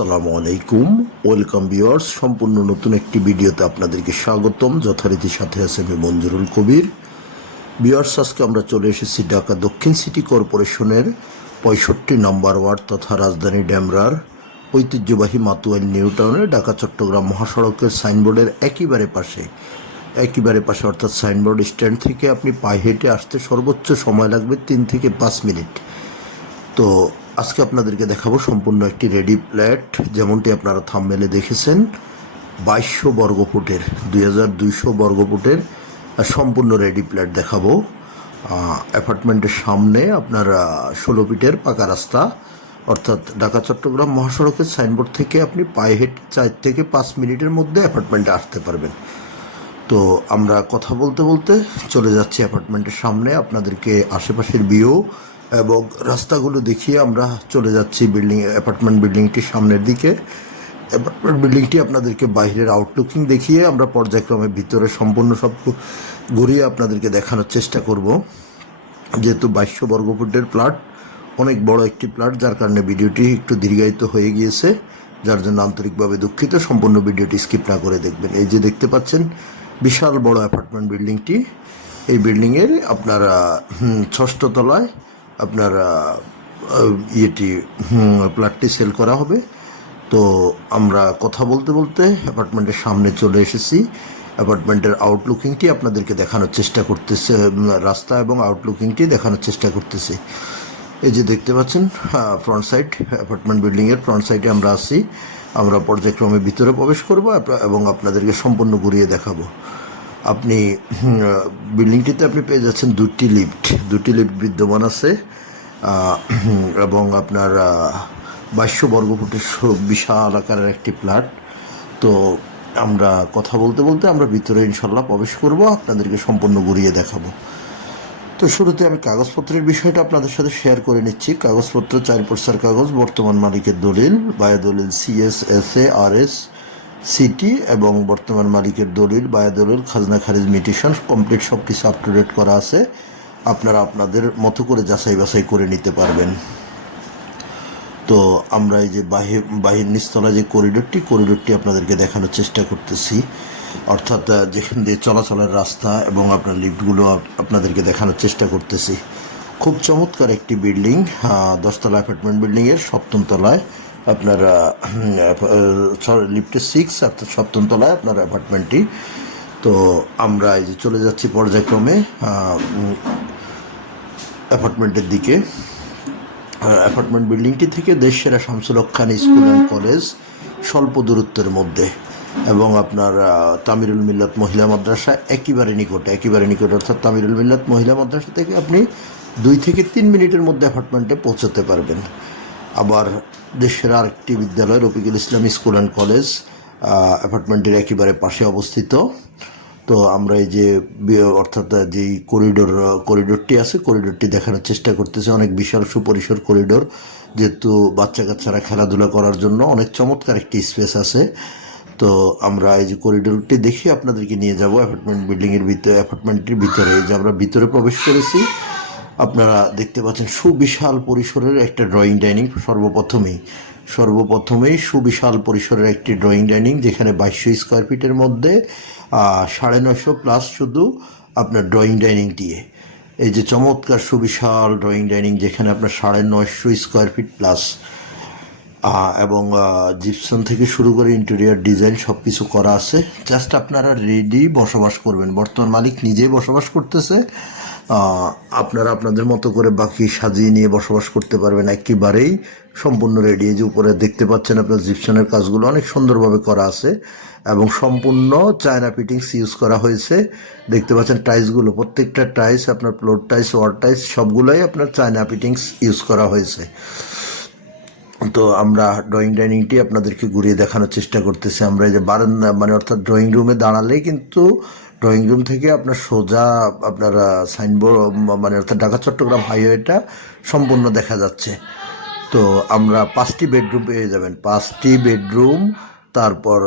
আসসালামু আলাইকুম, welcome viewers. সম্পূর্ণ নতুন একটি ভিডিওতে আপনাদেরকে স্বাগতম। যথারীতি সাথে আছে আমি মঞ্জুরুল কবির। ভিউয়ার্স, আজকে আমরা চলে এসেছি ঢাকা দক্ষিণ সিটি কর্পোরেশনের 65 নম্বর ওয়ার্ড তথা রাজধানী ডেমরার ঐতিহ্যবাহী মাতুয়াইল নিউ টাউনে ঢাকা চট্টগ্রাম মহাসড়কের সাইনবোর্ডের একেবারে পাশে অর্থাৎ সাইনবোর্ড স্ট্যান্ড থেকে আপনি পায়ে হেঁটে আসতে সর্বোচ্চ সময় লাগবে 3 থেকে 5 মিনিট। তো আজকে আপনাদেরকে দেখাবো সম্পূর্ণ একটি রেডি ফ্ল্যাট, যেমনটি আপনারা থাম্বনেলে দেখেছেন। 2200 বর্গফুটের 2200 বর্গফুটের সম্পূর্ণ রেডি ফ্ল্যাট দেখাবো। অ্যাপার্টমেন্টের সামনে আপনার 16 ফিটের পাকা রাস্তা, অর্থাৎ ঢাকা চট্টগ্রাম মহাসড়কের সাইনবোর্ড থেকে আপনি পায়ে হেঁটে 4 থেকে 5 মিনিটের মধ্যে অ্যাপার্টমেন্টে আসতে পারবেন। তো আমরা কথা বলতে বলতে চলে যাচ্ছি অ্যাপার্টমেন্টের সামনে, আপনাদেরকে আশেপাশের ভিউ এবং রাস্তাগুলো দেখিয়ে আমরা চলে যাচ্ছি অ্যাপার্টমেন্ট বিল্ডিংটির সামনের দিকে। অ্যাপার্টমেন্ট বিল্ডিংটি আপনাদেরকে বাইরের আউটলুকিং দেখিয়ে আমরা পর্যায়ক্রমে ভিতরে সম্পূর্ণ সব ঘুরিয়ে আপনাদেরকে দেখানোর চেষ্টা করব। যেহেতু 2200 বর্গফুটের প্লট, অনেক বড় একটি প্লট, যার কারণে ভিডিওটি একটু দীর্ঘায়িত হয়ে গিয়েছে, যার জন্য আন্তরিকভাবে দুঃখিত। সম্পূর্ণ ভিডিওটি স্কিপ না করে দেখবেন। এই যে দেখতে পাচ্ছেন বিশাল বড় অ্যাপার্টমেন্ট বিল্ডিংটি, এই বিল্ডিংয়ের আপনার 6ষ্ঠ তলায় আপনার প্লটটি সেল করা হবে। তো আমরা কথা বলতে বলতে অ্যাপার্টমেন্টের সামনে চলে এসেছি। অ্যাপার্টমেন্টের আউটলুকিংটি আপনাদেরকে দেখানোর চেষ্টা করতেছে, রাস্তা এবং আউটলুকিংটি দেখানোর চেষ্টা করতেছি। এই যে দেখতে পাচ্ছেন ফ্রন্ট সাইড, অ্যাপার্টমেন্ট বিল্ডিংয়ের ফ্রন্ট সাইডে আমরা আছি। আমরা পর্যায়ক্রমে ভিতরে প্রবেশ করব এবং আপনাদেরকে সম্পূর্ণ ঘুরিয়ে দেখাবো। আপনি বিল্ডিংটিতে আপনি পেয়ে যাচ্ছেন দুটি লিফট বিদ্যমান আছে এবং আপনার 2200 বর্গফুটের বিশাল আকারের একটি ফ্ল্যাট। তো আমরা কথা বলতে বলতে আমরা ভিতরে ইনশাল্লাহ প্রবেশ করব, আপনাদেরকে সম্পূর্ণ ঘুরিয়ে দেখাবো। তো শুরুতে আমি কাগজপত্রের বিষয়টা আপনাদের সাথে শেয়ার করে নিচ্ছি। কাগজপত্র 4 পৃষ্ঠার কাগজ, বর্তমান মালিকের দলিল, বায়া দলিল CSSA-RS সিটি এবং বর্তমান মালিকের দলিল, বায়া দলিল, খাজনা খারিজ মিটিশন কমপ্লিট সব কিছু আপ টু ডেট করা আছে। আপনারা আপনাদের মতো করে যাচাই বাছাই করে নিতে পারবেন। তো আমরা এই যে বাহির নিচতলা যে করিডোরটি আপনাদেরকে দেখানোর চেষ্টা করতেছি, অর্থাৎ যেখান দিয়ে চলাচলের রাস্তা এবং আপনার লিফটগুলো আপনাদেরকে দেখানোর চেষ্টা করতেছি। খুব চমৎকার একটি বিল্ডিং, 10তলা অ্যাপার্টমেন্ট বিল্ডিংয়ের 7ম তলায় আপনার লিফটে 6, অর্থাৎ 7ম তলায় আপনার অ্যাপার্টমেন্টটি। তো আমরা এই যে চলে যাচ্ছি পর্যায়ক্রমে অ্যাপার্টমেন্টের দিকে। অ্যাপার্টমেন্ট বিল্ডিংটি থেকে দেশসেরা শামসুল হক খান স্কুল অ্যান্ড কলেজ স্বল্প দূরত্বের মধ্যে, এবং আপনার তামিরুল মিল্লাত মহিলা মাদ্রাসা একেবারে নিকট, অর্থাৎ তামিরুল মিল্লাত মহিলা মাদ্রাসা থেকে আপনি 2 থেকে 3 মিনিটের মধ্যে অ্যাপার্টমেন্টে পৌঁছতে পারবেন। আবার দেশের আরেকটি বিদ্যালয় Rafiqul Islam school and college অ্যাপার্টমেন্টের একেবারে পাশে অবস্থিত। তো আমরা এই যে অর্থাৎ যেই করিডোরটি আছে, করিডোরটি দেখানোর চেষ্টা করতেছে। অনেক বিশাল সুপরিসর করিডোর, যেহেতু বাচ্চা কাচ্চারা খেলাধুলা করার জন্য অনেক চমৎকার একটি স্পেস আছে। তো আমরা এই যে করিডোরটি দেখি আপনাদেরকে নিয়ে যাব অ্যাপার্টমেন্টটির ভিতরে। এই যে আমরা ভিতরে প্রবেশ করেছি, আপনারা দেখতে পাচ্ছেন সুবিশাল পরিসরের একটা ড্রয়িং ডাইনিং। সর্বপ্রথমেই সুবিশাল পরিসরের একটি ড্রয়িং ডাইনিং, যেখানে 2200 স্কোয়ার ফিটের মধ্যে 950 প্লাস শুধু আপনার ড্রয়িং ডাইনিংটি। এই যে চমৎকার সুবিশাল ড্রয়িং ডাইনিং, যেখানে আপনার 950 স্কোয়ার ফিট প্লাস, এবং জিপসন থেকে শুরু করে ইন্টেরিয়ার ডিজাইন সব কিছু করা আছে। জাস্ট আপনারা রেডি বসবাস করবেন। বর্তমান মালিক নিজেই বসবাস করতেছে, আপনারা আপনাদের মতো করে বাকি সাজিয়ে নিয়ে বসবাস করতে পারবেন। একেবারেই সম্পূর্ণ রেডি। এই যে উপরে দেখতে পাচ্ছেন আপনার জিপসনের কাজগুলো অনেক সুন্দরভাবে করা আছে এবং সম্পূর্ণ চায়না ফিটিংস ইউজ করা হয়েছে। দেখতে পাচ্ছেন টাইলসগুলো, প্রত্যেকটা টাইলস আপনার ফ্লোর টাইলস, ওয়াল টাইলস সবগুলোই আপনার চায়না ফিটিংস ইউজ করা হয়েছে। তো আমরা ড্রয়িং ডাইনিংটি আপনাদেরকে ঘুরিয়ে দেখানোর চেষ্টা করতেছি। আমরা এই যে বারান্দা অর্থাৎ ড্রয়িং রুমে দাঁড়ালেই কিন্তু ড্রয়িং রুম থেকে আপনার সোজা আপনার সাইনবোর্ড অর্থাৎ ঢাকা চট্টগ্রাম হাইওয়েটা সম্পূর্ণ দেখা যাচ্ছে। তো আমরা 5টি বেডরুম পেয়ে যাবেন, 5টি বেডরুম, তারপর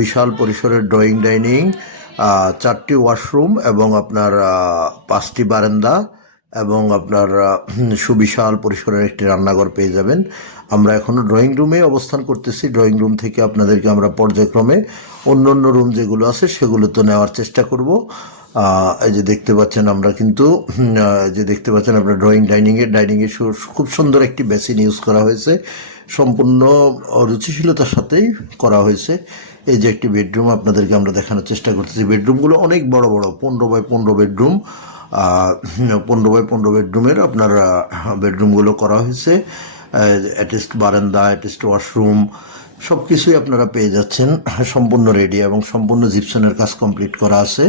বিশাল পরিসরের ড্রয়িং ডাইনিং, 4টি ওয়াশরুম এবং আপনার 5টি বারান্দা এবং আপনার সুবিশাল পরিসরের একটি রান্নাঘর পেয়ে যাবেন। আমরা এখনও ড্রয়িং রুমে অবস্থান করতেছি। ড্রয়িং রুম থেকে আপনাদেরকে আমরা পর্যায়ক্রমে অন্য অন্য রুম যেগুলো আছে সেগুলো তো নেওয়ার চেষ্টা করব। এই যে দেখতে পাচ্ছেন আমরা কিন্তু যে দেখতে পাচ্ছেন আপনার ডাইনিংয়ে খুব সুন্দর একটি বেসিন ইউজ করা হয়েছে, সম্পূর্ণ রুচিশীলতার সাথেই করা হয়েছে। এই যে একটি বেডরুম আপনাদেরকে আমরা দেখানোর চেষ্টা করতেছি। বেডরুমগুলো অনেক বড় বড়, 15x15 বেডরুম, 15x15 বেডরুমের আপনার বেডরুমগুলো করা হয়েছে। অ্যাটাচড বারান্দা, অ্যাটাচড ওয়াশরুম সব কিছুই আপনারা পেয়ে যাচ্ছেন সম্পূর্ণ রেডি, এবং সম্পূর্ণ জিপসনের কাজ কমপ্লিট করা আছে।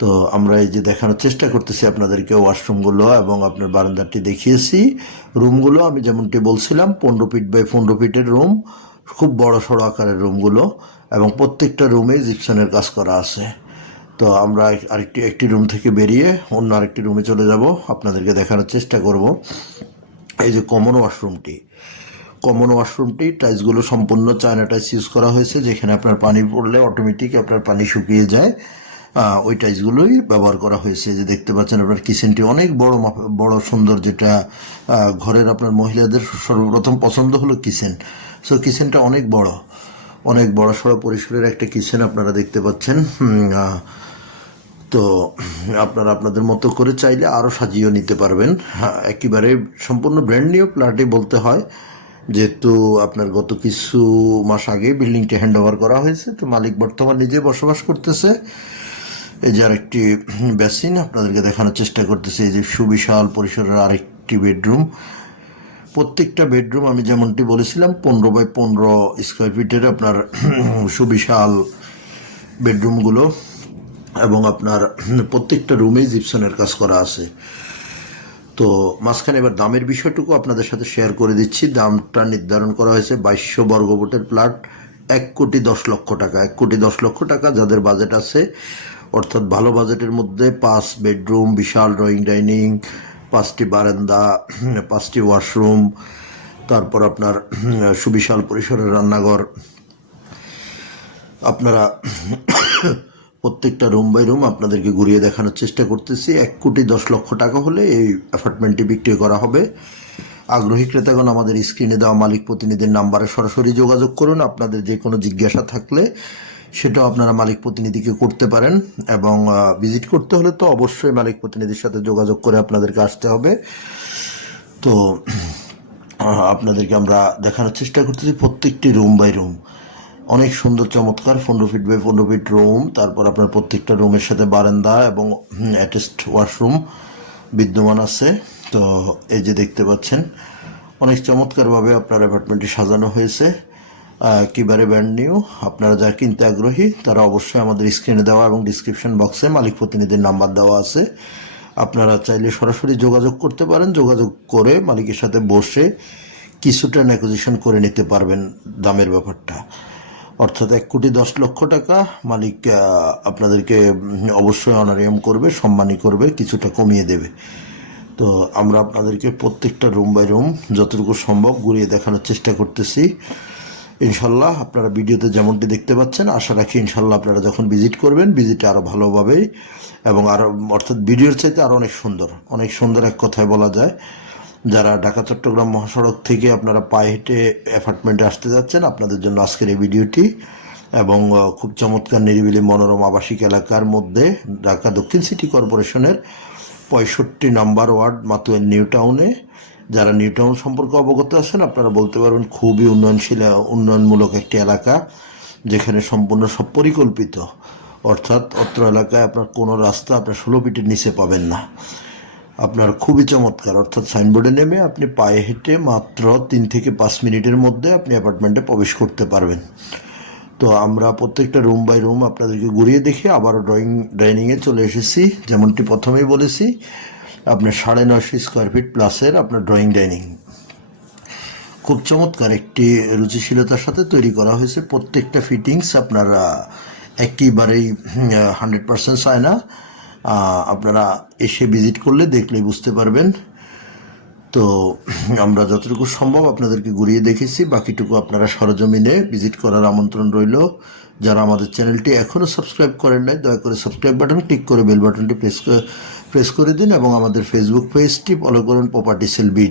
তো আমরা এই যে দেখানোর চেষ্টা করতেছি আপনাদেরকে ওয়াশরুমগুলো এবং আপনার বারান্দাটি দেখিয়েছি। রুমগুলো আমি যেমনটি বলছিলাম 15 ফিট বাই 15 ফিটের রুম, খুব বড় সড়ো আকারের রুমগুলো, এবং প্রত্যেকটা রুমে জিপসনের কাজ করা আছে। তো আমরা একটি রুম থেকে বেরিয়ে অন্য আরেকটি রুমে চলে যাব, আপনাদেরকে দেখানোর চেষ্টা করব। এই যে কমন ওয়াশরুমটি টাইলসগুলো সম্পূর্ণ চায়না টাইলস ইউজ করা হয়েছে, যেখানে আপনার পানি পড়লে অটোমেটিক আপনার পানি শুকিয়ে যায়, ওই টাইলসগুলোই ব্যবহার করা হয়েছে। যে দেখতে পাচ্ছেন আপনার কিচেনটি অনেক বড় সুন্দর, যেটা ঘরের আপনার মহিলাদের সর্বপ্রথম পছন্দ হলো কিচেন। সো কিচেনটা অনেক বড় সড়ো পরিসরের একটা কিচেন আপনারা দেখতে পাচ্ছেন। তো আপনারা আপনাদের মতো করে চাইলে আরও সাজিয়েও নিতে পারবেন। একেবারে সম্পূর্ণ ব্র্যান্ড নিউ ফ্ল্যাটই বলতে হয়, যেহেতু আপনার গত কিছু মাস আগে বিল্ডিংটি হ্যান্ড ওভার করা হয়েছে। তো মালিক বর্তমান নিজে বসবাস করতেছে। এই যে আরেকটি বেসিন আপনাদেরকে দেখানোর চেষ্টা করতেছি। এই যে সুবিশাল পরিসরের আরেকটি বেডরুম। প্রত্যেকটা বেডরুম আমি যেমনটি বলেছিলাম 15x15 স্কোয়ার ফিটের আপনার সুবিশাল বেডরুমগুলো, এবং আপনার প্রত্যেকটা রুমেই জিপসনের কাজ করা আছে। তো মাঝখানে এবার দামের বিষয়টুকু আপনাদের সাথে শেয়ার করে দিচ্ছি। দামটা নির্ধারণ করা হয়েছে 2200 বর্গফুটের প্লট, 1,10,00,000 টাকা। 1,10,00,000 টাকা যাদের বাজেট আছে, অর্থাৎ ভালো বাজেটের মধ্যে 5 বেডরুম, বিশাল ড্রয়িং ডাইনিং, 5টি বারান্দা, 5টি ওয়াশরুম, তারপর আপনার সুবিশাল পরিসরের রান্নাঘর, আপনারা প্রত্যেকটা রুম বাই রুম আপনাদেরকে ঘুরিয়ে দেখানোর চেষ্টা করতেছি। 1,10,00,000 টাকা হলে এই অ্যাপার্টমেন্টটি বিক্রি করা হবে। আগ্রহী ক্রেতাগণ আমাদের স্ক্রিনে দেওয়া মালিক প্রতিনিধির নাম্বারে সরাসরি যোগাযোগ করুন। আপনাদের যে কোনো জিজ্ঞাসা থাকলে সেটাও আপনারা মালিক প্রতিনিধিকে করতে পারেন, এবং ভিজিট করতে হলে তো অবশ্যই মালিক প্রতিনিধির সাথে যোগাযোগ করে আপনাদেরকে আসতে হবে। তো আপনাদেরকে আমরা দেখানোর চেষ্টা করতেছি প্রত্যেকটি রুম বাই রুম অনেক সুন্দর চমৎকার 15 ফিট বাই 15 ফিট রুম। তারপর আপনার প্রত্যেকটা রুমের সাথে বারান্দা এবং অ্যাটাচড ওয়াশরুম বিদ্যমান আছে। তো এই যে দেখতে পাচ্ছেন অনেক চমৎকারভাবে আপনার অ্যাপার্টমেন্টটি সাজানো হয়েছে, একেবারে ব্র্যান্ড নিউ। আপনারা যারা কিনতে আগ্রহী তারা অবশ্যই আমাদের স্ক্রিনে দেওয়া এবং ডিসক্রিপশন বক্সে মালিক প্রতিনিধির নাম্বার দেওয়া আছে, আপনারা চাইলে সরাসরি যোগাযোগ করতে পারেন। যোগাযোগ করে মালিকের সাথে বসে কিছুটা নেগোসিয়েশন করে নিতে পারবেন দামের ব্যাপারটা। অর্থাৎ 1,10,00,000 টাকা মালিক আপনাদেরকে অবশ্যই অনারিয়াম করবে, সম্মানী করবে, কিছুটা কমিয়ে দেবে। তো আমরা আপনাদেরকে প্রত্যেকটা রুম বাই রুম যতটুকু সম্ভব ঘুরিয়ে দেখানোর চেষ্টা করতেছি। ইনশাল্লাহ আপনারা ভিডিওতে যেমনটি দেখতে পাচ্ছেন, আশা রাখি ইনশাল্লাহ আপনারা যখন ভিজিট করবেন ভিজিটে আরও ভালোভাবেই, এবং আরও অর্থাৎ ভিডিওর চাইতে আরও অনেক সুন্দর এক কথায় বলা যায়। যারা ঢাকা চট্টগ্রাম মহাসড়ক থেকে আপনারা পায়ে হেঁটে অ্যাপার্টমেন্টে আসতে যাচ্ছেন, আপনাদের জন্য আজকের এই ভিডিওটি। এবং খুব চমৎকার নিরিবিলি মনোরম আবাসিক এলাকার মধ্যে ঢাকা দক্ষিণ সিটি কর্পোরেশনের 65 নম্বর ওয়ার্ড মাতুয়াইল নিউ টাউনে। যারা নিউ টাউন সম্পর্কে অবগত আছেন আপনারা বলতে পারবেন খুবই উন্নয়নমূলক একটি এলাকা, যেখানে সম্পূর্ণ সব পরিকল্পিত। অর্থাৎ অত্র এলাকায় আপনার কোনো রাস্তা আপনার 16 ফিটের নিচে পাবেন না। আপনার খুবই চমৎকার, অর্থাৎ সাইনবোর্ডে নেমে আপনি পায়ে হেঁটে মাত্র 3 থেকে 5 মিনিটের মধ্যে আপনি অ্যাপার্টমেন্টে প্রবেশ করতে পারবেন। তো আমরা প্রত্যেকটা রুম বাই রুম আপনাদেরকে ঘুরিয়ে দেখে আবারও ডাইনিংয়ে চলে এসেছি। যেমনটি প্রথমেই বলেছি, আপনার 950 স্কোয়ার ফিট প্লাসের আপনার ড্রয়িং ডাইনিং খুব চমৎকার একটি রুচিশীলতার সাথে তৈরি করা হয়েছে। প্রত্যেকটা ফিটিংস আপনার একেবারেই 100% চায়না। আপনারা এসে ভিজিট করলে দেখলেই বুঝতে পারবেন। তো আমরা যতটুকু সম্ভব আপনাদেরকে ঘুরিয়ে দেখেছি, বাকিটুকু আপনারা সরজমিনে ভিজিট করার আমন্ত্রণ রইল। যারা আমাদের চ্যানেলটি এখনও সাবস্ক্রাইব করেন নাই, দয়া করে সাবস্ক্রাইব বাটন ক্লিক করে বেল বাটনটি প্রেস করে দিন, এবং আমাদের ফেসবুক পেজটি ফলো করুন প্রপার্টি সেল বিডি।